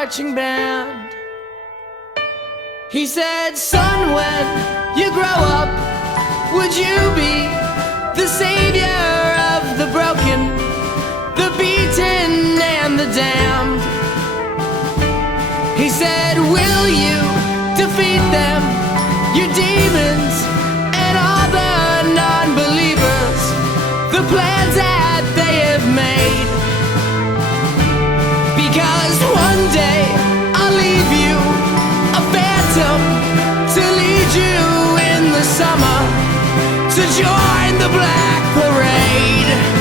marching band. He said, son, when you grow up, would you be the savior of the broken, the beaten and the damned? He said, will you defeat them, your demons and all the non-believers, the plans that they have made? Because one day I'll leave you a phantom to lead you in the summer to join the Black Parade.